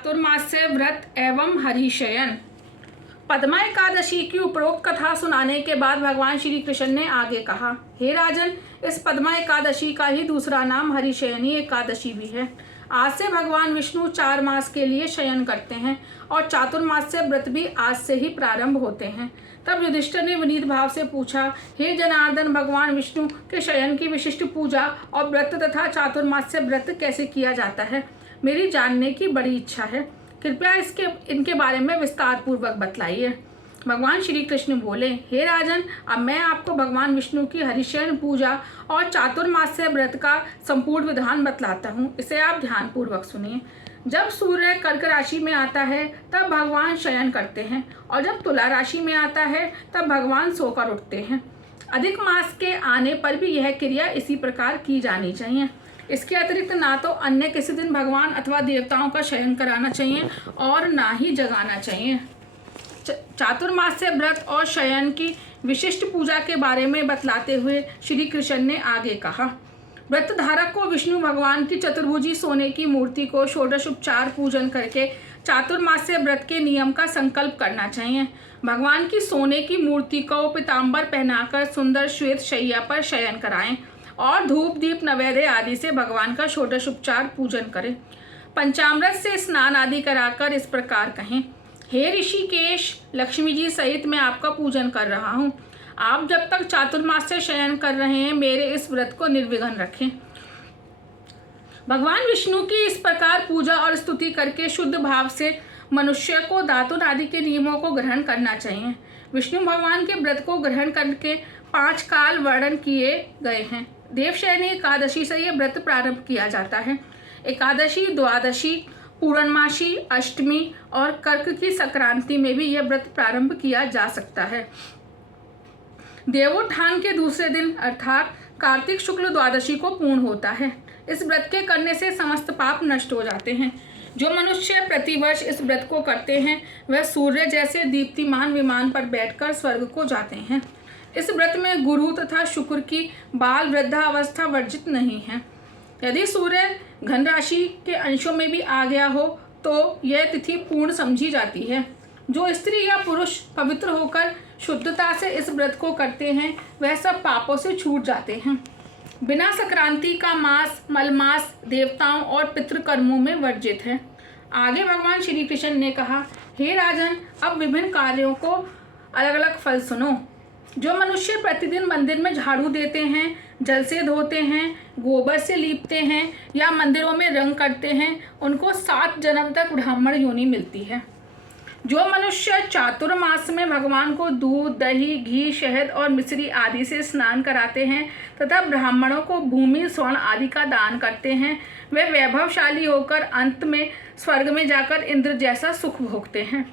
चातुर्मास्य व्रत एवं हरिशयन। पद्मा एकादशी की उपरोक्त कथा सुनाने के बाद भगवान श्री कृष्ण ने आगे कहा, हे राजन, इस पद्मा एकादशी का ही दूसरा नाम हरिशयनी एकादशी भी है। आज से भगवान विष्णु 4 मास के लिए शयन करते हैं और चातुर्मास्य व्रत भी आज से ही प्रारंभ होते हैं। तब युधिष्ठिर ने विनीत भाव से पूछा, हे जनार्दन, भगवान विष्णु के शयन की विशिष्ट पूजा और व्रत तथा चातुर्मास्य व्रत कैसे किया जाता है, मेरी जानने की बड़ी इच्छा है। कृपया इनके बारे में विस्तार पूर्वक बतलाइए। भगवान श्री कृष्ण बोले, हे राजन, अब मैं आपको भगवान विष्णु की हरिशयन पूजा और चातुर्मास्य व्रत का संपूर्ण विधान बतलाता हूँ। इसे आप ध्यानपूर्वक सुनिए। जब सूर्य कर्क राशि में आता है तब भगवान शयन करते हैं और जब तुला राशि में आता है तब भगवान सोकर उठते हैं। अधिक मास के आने पर भी यह क्रिया इसी प्रकार की जानी चाहिए। इसके अतिरिक्त ना तो अन्य किसी दिन भगवान अथवा देवताओं का शयन कराना चाहिए और ना ही जगाना चाहिए। चातुर्मास्य व्रत और शयन की विशिष्ट पूजा के बारे में बतलाते हुए श्री कृष्ण ने आगे कहा, व्रत धारक को विष्णु भगवान की चतुर्भुजी सोने की मूर्ति को षोडशोपचार पूजन करके चातुर्मास्य व्रत के नियम का संकल्प करना चाहिए। भगवान की सोने की मूर्ति को पीताम्बर पहनाकर सुंदर श्वेत शैया पर शयन कराएं और धूप दीप नैवेद्य आदि से भगवान का षोडशोपचार पूजन करें। पंचामृत से स्नान आदि कराकर इस प्रकार कहें, हे ऋषिकेश, लक्ष्मी जी सहित मैं आपका पूजन कर रहा हूँ। आप जब तक चातुर्मास्य शयन कर रहे हैं मेरे इस व्रत को निर्विघ्न रखें। भगवान विष्णु की इस प्रकार पूजा और स्तुति करके शुद्ध भाव से मनुष्य को दातुन आदि के नियमों को ग्रहण करना चाहिए। विष्णु भगवान के व्रत को ग्रहण करके 5 काल वर्णन किए गए हैं। देवशयनी एकादशी से यह व्रत प्रारंभ किया जाता है। एकादशी, द्वादशी, पूर्णमासी, अष्टमी और कर्क की संक्रांति में भी यह व्रत प्रारंभ किया जा सकता है। देवोत्थान के दूसरे दिन अर्थात कार्तिक शुक्ल द्वादशी को पूर्ण होता है। इस व्रत के करने से समस्त पाप नष्ट हो जाते हैं। जो मनुष्य प्रतिवर्ष इस व्रत को करते हैं वह सूर्य जैसे दीप्तिमान विमान पर बैठकर स्वर्ग को जाते हैं। इस व्रत में गुरु तथा शुक्र की बाल वृद्धावस्था वर्जित नहीं है। यदि सूर्य घन राशि के अंशों में भी आ गया हो तो यह तिथि पूर्ण समझी जाती है। जो स्त्री या पुरुष पवित्र होकर शुद्धता से इस व्रत को करते हैं वह सब पापों से छूट जाते हैं। बिना संक्रांति का मास मलमास देवताओं और पितृकर्मों में वर्जित है। आगे भगवान श्री कृष्ण ने कहा, हे राजन, अब विभिन्न कार्यों को अलग अलग फल सुनो। जो मनुष्य प्रतिदिन मंदिर में झाड़ू देते हैं, जल से धोते हैं, गोबर से लीपते हैं या मंदिरों में रंग करते हैं, उनको 7 जन्म तक ब्राह्मण योनि मिलती है। जो मनुष्य चातुर्मास में भगवान को दूध, दही, घी, शहद और मिश्री आदि से स्नान कराते हैं तथा ब्राह्मणों को भूमि, स्वर्ण आदि का दान करते हैं, वे वैभवशाली होकर अंत में स्वर्ग में जाकर इंद्र जैसा सुख भोगते हैं।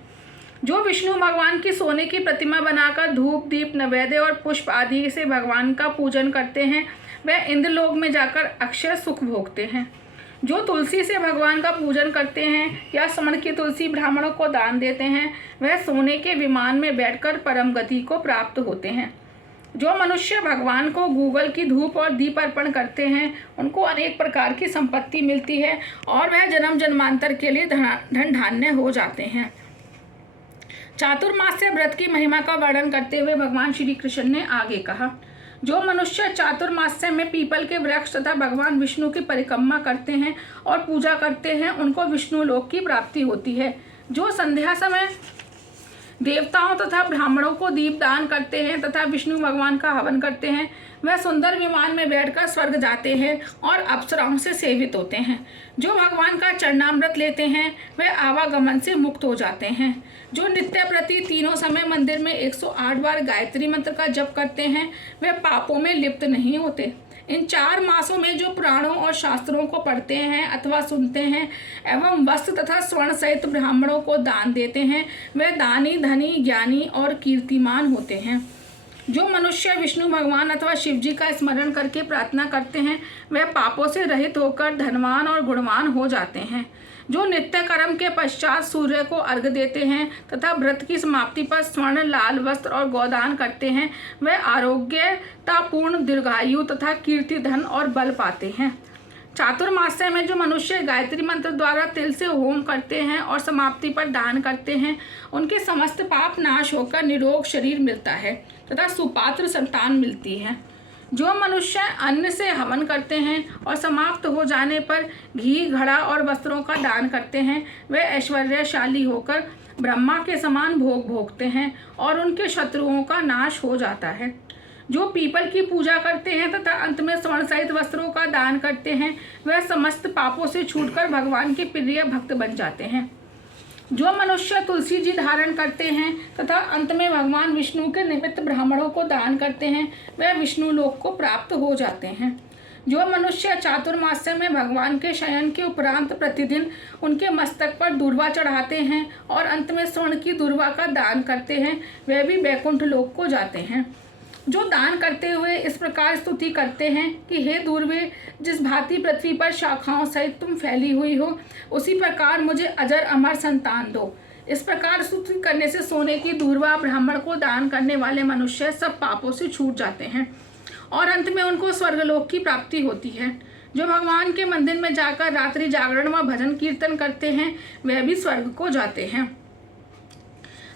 जो विष्णु भगवान की सोने की प्रतिमा बनाकर धूप दीप नैवेद्य और पुष्प आदि से भगवान का पूजन करते हैं वह इंद्रलोक में जाकर अक्षय सुख भोगते हैं। जो तुलसी से भगवान का पूजन करते हैं या स्वर्ण की तुलसी ब्राह्मणों को दान देते हैं वह सोने के विमान में बैठकर परम गति को प्राप्त होते हैं। जो मनुष्य भगवान को गूगल की धूप और दीप अर्पण करते हैं उनको अनेक प्रकार की संपत्ति मिलती है और वह जन्म जन्मांतर के लिए धन धान्य हो जाते हैं। चातुर्मास्य व्रत की महिमा का वर्णन करते हुए भगवान श्री कृष्ण ने आगे कहा, जो मनुष्य चातुर्मास्य में पीपल के वृक्ष तथा भगवान विष्णु की परिक्रमा करते हैं और पूजा करते हैं उनको विष्णु लोक की प्राप्ति होती है। जो संध्या समय देवताओं तथा ब्राह्मणों को दीप दान करते हैं तथा विष्णु भगवान का हवन करते हैं वह सुंदर विमान में बैठकर स्वर्ग जाते हैं और अप्सराओं से सेवित होते हैं। जो भगवान का चरणामृत लेते हैं वह आवागमन से मुक्त हो जाते हैं। जो नित्य प्रति तीनों समय मंदिर में 108 बार गायत्री मंत्र का जप करते हैं वह पापों में लिप्त नहीं होते। इन 4 मासों में जो पुराणों और शास्त्रों को पढ़ते हैं अथवा सुनते हैं एवं वस्त्र तथा स्वर्ण सहित ब्राह्मणों को दान देते हैं वह दानी, धनी, ज्ञानी और कीर्तिमान होते हैं। जो मनुष्य विष्णु भगवान अथवा शिव जी का स्मरण करके प्रार्थना करते हैं वह पापों से रहित होकर धनवान और गुणवान हो जाते हैं। जो नित्य कर्म के पश्चात सूर्य को अर्घ्य देते हैं तथा व्रत की समाप्ति पर स्वर्ण, लाल वस्त्र और गोदान करते हैं वह आरोग्यतापूर्ण दीर्घायु तथा कीर्ति, धन और बल पाते हैं। चातुर्मास्य में जो मनुष्य गायत्री मंत्र द्वारा तिल से होम करते हैं और समाप्ति पर दान करते हैं, उनके समस्त पाप नाश होकर निरोग शरीर मिलता है तथा सुपात्र संतान मिलती है। जो मनुष्य अन्न से हवन करते हैं और समाप्त हो जाने पर घी, घड़ा और वस्त्रों का दान करते हैं, वे ऐश्वर्यशाली होकर ब्रह्मा के समान भोग भोगते हैं और उनके शत्रुओं का नाश हो जाता है। जो पीपल की पूजा करते हैं तथा अंत में स्वर्ण सहित वस्त्रों का दान करते हैं, वह समस्त पापों से छूटकर भगवान के प्रिय भक्त बन जाते हैं। जो मनुष्य तुलसी जी धारण करते हैं तथा अंत में भगवान विष्णु के निमित्त ब्राह्मणों को दान करते हैं, वह विष्णु लोक को प्राप्त हो जाते हैं। जो मनुष्य चातुर्मास्य में भगवान के शयन के उपरांत प्रतिदिन उनके मस्तक पर दूर्वा चढ़ाते हैं और अंत में स्वर्ण की दूर्वा का दान करते हैं, वे भी वैकुंठ लोक को जाते हैं। जो दान करते हुए इस प्रकार स्तुति करते हैं कि हे दूर्वे, जिस भांति पृथ्वी पर शाखाओं सहित तुम फैली हुई हो, उसी प्रकार मुझे अजर अमर संतान दो। इस प्रकार स्तुति करने से सोने की दूर्वा ब्राह्मण को दान करने वाले मनुष्य सब पापों से छूट जाते हैं और अंत में उनको स्वर्गलोक की प्राप्ति होती है। जो भगवान के मंदिर में जाकर रात्रि जागरण व भजन कीर्तन करते हैं, वह भी स्वर्ग को जाते हैं।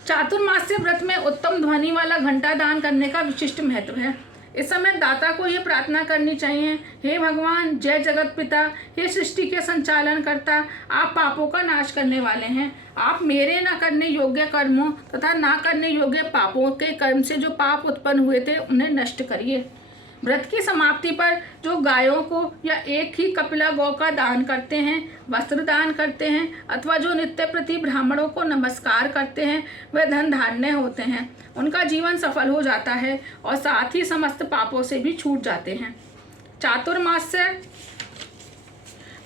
चातुर्मास्य व्रत में उत्तम ध्वनि वाला घंटा दान करने का विशिष्ट महत्व है। इस समय दाता को ये प्रार्थना करनी चाहिए, हे भगवान, जय जगत पिता, हे सृष्टि के संचालन करता, आप पापों का नाश करने वाले हैं। आप मेरे न करने योग्य कर्मों तथा ना करने योग्य पापों के कर्म से जो पाप उत्पन्न हुए थे, उन्हें नष्ट करिए। व्रत की समाप्ति पर जो गायों को या एक ही कपिला गौ का दान करते हैं, वस्त्र दान करते हैं अथवा जो नित्य प्रति ब्राह्मणों को नमस्कार करते हैं, वे धन धान्य होते हैं। उनका जीवन सफल हो जाता है और साथ ही समस्त पापों से भी छूट जाते हैं। चातुर्मास्य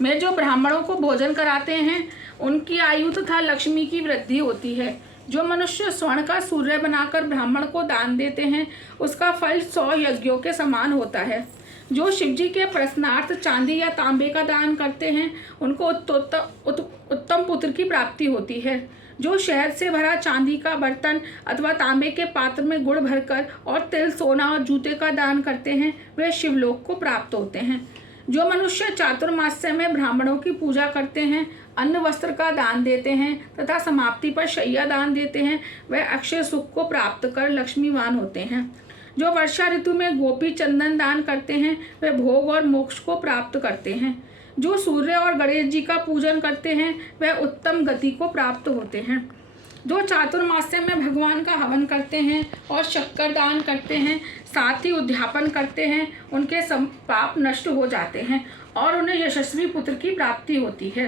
में जो ब्राह्मणों को भोजन कराते हैं, उनकी आयु तथा लक्ष्मी की वृद्धि होती है। जो मनुष्य स्वर्ण का सूर्य बनाकर ब्राह्मण को दान देते हैं, उसका फल 100 यज्ञों के समान होता है। जो शिवजी के प्रश्नार्थ चांदी या तांबे का दान करते हैं, उनको उत्तम पुत्र की प्राप्ति होती है। जो शहद से भरा चांदी का बर्तन अथवा तांबे के पात्र में गुड़ भरकर और तिल, सोना और जूते का दान करते हैं, वे शिवलोक को प्राप्त होते हैं। जो मनुष्य चातुर्मास्य में ब्राह्मणों की पूजा करते हैं, अन्न वस्त्र का दान देते हैं तथा समाप्ति पर शैया दान देते हैं, वह अक्षय सुख को प्राप्त कर लक्ष्मीवान होते हैं। जो वर्षा ऋतु में गोपी चंदन दान करते हैं, वे भोग और मोक्ष को प्राप्त करते हैं। जो सूर्य और गणेश जी का पूजन करते हैं, वह उत्तम गति को प्राप्त होते हैं। जो चातुर्मास्य में भगवान का हवन करते हैं और शक्कर दान करते हैं, साथ ही उद्यापन करते हैं, उनके सब पाप नष्ट हो जाते हैं और उन्हें यशस्वी पुत्र की प्राप्ति होती है।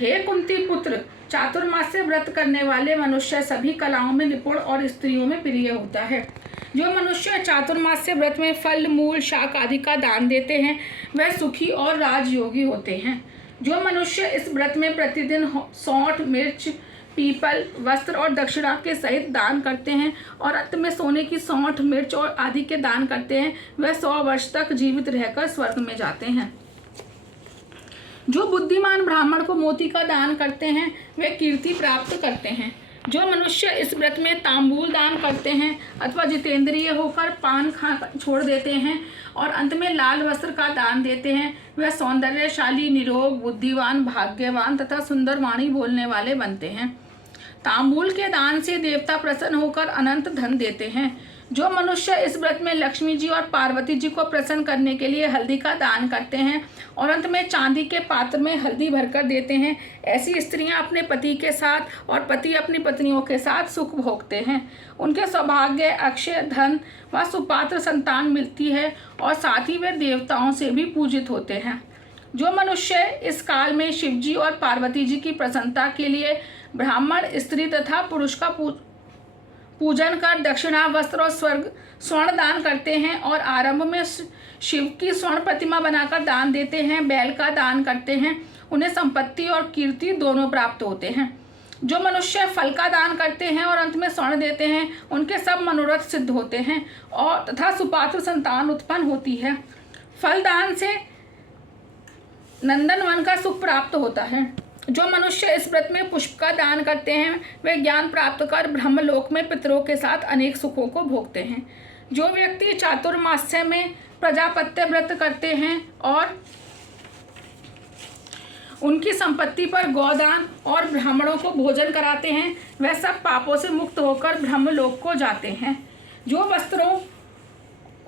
हे कुंती पुत्र, चातुर्मास्य व्रत करने वाले मनुष्य सभी कलाओं में निपुण और स्त्रियों में प्रिय होता है। जो मनुष्य चातुर्मास्य व्रत में फल, मूल, शाक आदि का दान देते हैं, वह सुखी और राजयोगी होते हैं। जो मनुष्य इस व्रत में प्रतिदिन सौंठ, मिर्च, पीपल, वस्त्र और दक्षिणा के सहित दान करते हैं और अंत में सोने की सौंठ, मिर्च और आदि के दान करते हैं, वह 100 वर्ष तक जीवित रहकर स्वर्ग में जाते हैं। जो बुद्धिमान ब्राह्मण को मोती का दान करते हैं, वे कीर्ति प्राप्त करते हैं। जो मनुष्य इस व्रत में तांबूल दान करते हैं अथवा जितेंद्रिय होकर पान खा छोड़ देते हैं और अंत में लाल वस्त्र का दान देते हैं, वह सौंदर्यशाली, निरोग, बुद्धिवान, भाग्यवान तथा सुंदर वाणी बोलने वाले बनते हैं। तांबूल के दान से देवता प्रसन्न होकर अनंत धन देते हैं। जो मनुष्य इस व्रत में लक्ष्मी जी और पार्वती जी को प्रसन्न करने के लिए हल्दी का दान करते हैं और अंत में चांदी के पात्र में हल्दी भरकर देते हैं, ऐसी स्त्रियां अपने पति के साथ और पति अपनी पत्नियों के साथ सुख भोगते हैं। उनके सौभाग्य, अक्षय धन व सुपात्र संतान मिलती है और साथ ही वे देवताओं से भी पूजित होते हैं। जो मनुष्य इस काल में शिवजी और पार्वती जी की प्रसन्नता के लिए ब्राह्मण, स्त्री तथा पुरुष का पूजन कर दक्षिणा, वस्त्र और स्वर्ण दान करते हैं और आरंभ में शिव की स्वर्ण प्रतिमा बनाकर दान देते हैं, बैल का दान करते हैं, उन्हें संपत्ति और कीर्ति दोनों प्राप्त होते हैं। जो मनुष्य फल का दान करते हैं और अंत में स्वर्ण देते हैं, उनके सब मनोरथ सिद्ध होते हैं और तथा सुपात्र संतान उत्पन्न होती है। फल दान से नंदन वन का सुख प्राप्त होता है। जो मनुष्य इस व्रत में पुष्प का दान करते हैं, वे ज्ञान प्राप्त कर ब्रह्मलोक में पितरों के साथ अनेक सुखों को भोगते हैं। जो व्यक्ति चातुर्मास्य में प्रजापत्य व्रत करते हैं और उनकी संपत्ति पर गोदान और ब्राह्मणों को भोजन कराते हैं, वह सब पापों से मुक्त होकर ब्रह्मलोक को जाते हैं। जो वस्त्रों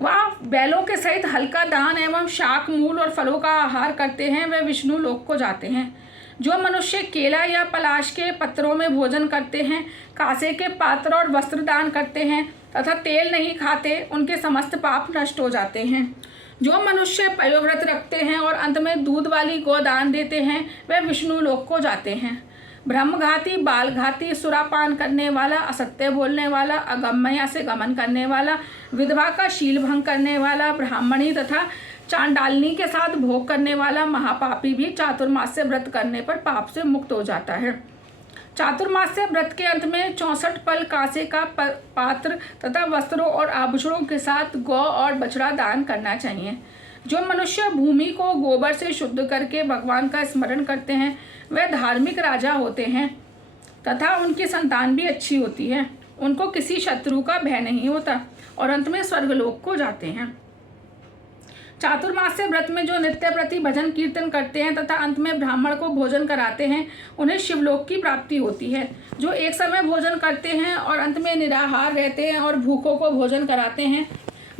व बैलों के सहित हल्का दान एवं शाक, मूल और फलों का आहार करते हैं, वे विष्णु लोक को जाते हैं। जो मनुष्य केला या पलाश के पत्रों में भोजन करते हैं, कांसे के पात्र और वस्त्र दान करते हैं तथा तेल नहीं खाते, उनके समस्त पाप नष्ट हो जाते हैं। जो मनुष्य पयोव्रत रखते हैं और अंत में दूध वाली गोदान देते हैं, वे विष्णु लोक को जाते हैं। ब्रह्मघाती, बालघाती, सुरापान करने वाला, असत्य बोलने वाला, अगम्य से गमन करने वाला, विधवा का शील भंग करने वाला, ब्राह्मणी तथा चांडालनी के साथ भोग करने वाला महापापी भी चातुर्मास्य व्रत करने पर पाप से मुक्त हो जाता है। चातुर्मास्य व्रत के अंत में 64 पल कांसे का पात्र तथा वस्त्रों और आभूषणों के साथ गौ और बछड़ा दान करना चाहिए। जो मनुष्य भूमि को गोबर से शुद्ध करके भगवान का स्मरण करते हैं, वे धार्मिक राजा होते हैं तथा उनकी संतान भी अच्छी होती है। उनको किसी शत्रु का भय नहीं होता और अंत में स्वर्गलोक को जाते हैं। चातुर्मास्य व्रत में जो नित्य प्रति भजन कीर्तन करते हैं तथा अंत में ब्राह्मण को भोजन कराते हैं, उन्हें शिवलोक की प्राप्ति होती है। जो एक समय भोजन करते हैं और अंत में निराहार रहते हैं और भूखों को भोजन कराते हैं,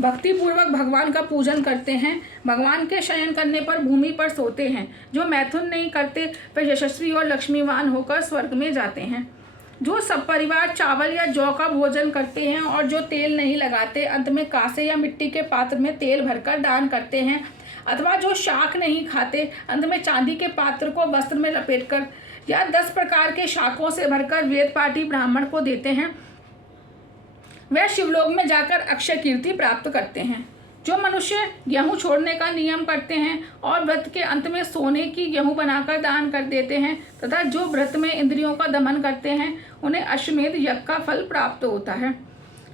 भक्ति पूर्वक भगवान का पूजन करते हैं, भगवान के शयन करने पर भूमि पर सोते हैं, जो मैथुन नहीं करते, वे यशस्वी और लक्ष्मीवान होकर स्वर्ग में जाते हैं। जो सब परिवार चावल या जौ का भोजन करते हैं और जो तेल नहीं लगाते, अंत में कांसे या मिट्टी के पात्र में तेल भरकर दान करते हैं, अथवा जो शाक नहीं खाते, अंत में चांदी के पात्र को वस्त्र में लपेटकर या 10 प्रकार के शाकों से भरकर वेद पाठी ब्राह्मण को देते हैं, वह शिवलोक में जाकर अक्षय कीर्ति प्राप्त करते हैं। जो मनुष्य गेहूँ छोड़ने का नियम करते हैं और व्रत के अंत में सोने की गेहूँ बनाकर दान कर देते हैं तथा जो व्रत में इंद्रियों का दमन करते हैं, उन्हें अश्वमेध यज्ञ का फल प्राप्त होता है।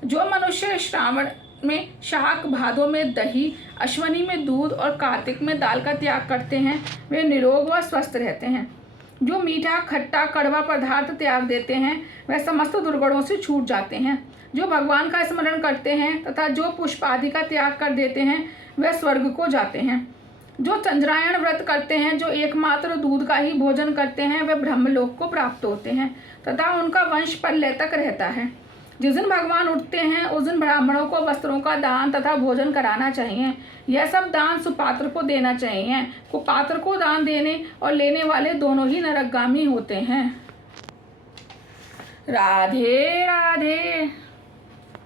जो मनुष्य श्रावण में शाक, भादों में दही, अश्वनी में दूध और कार्तिक में दाल का त्याग करते हैं, वे निरोग व स्वस्थ रहते हैं। जो मीठा, खट्टा, कड़वा पदार्थ त्याग देते हैं, वह समस्त दुर्गुणों से छूट जाते हैं। जो भगवान का स्मरण करते हैं तथा जो पुष्प आदि का त्याग कर देते हैं, वे स्वर्ग को जाते हैं। जो चंद्रायण व्रत करते हैं, जो एकमात्र दूध का ही भोजन करते हैं, वे ब्रह्मलोक को प्राप्त होते हैं तथा उनका वंश प्रलय तक रहता है। जिस दिन भगवान उठते हैं, उस दिन ब्राह्मणों को वस्त्रों का दान तथा भोजन कराना चाहिए। यह सब दान सुपात्र को देना चाहिए। कुपात्र को दान देने और लेने वाले दोनों ही नरकगामी होते हैं। राधे राधे।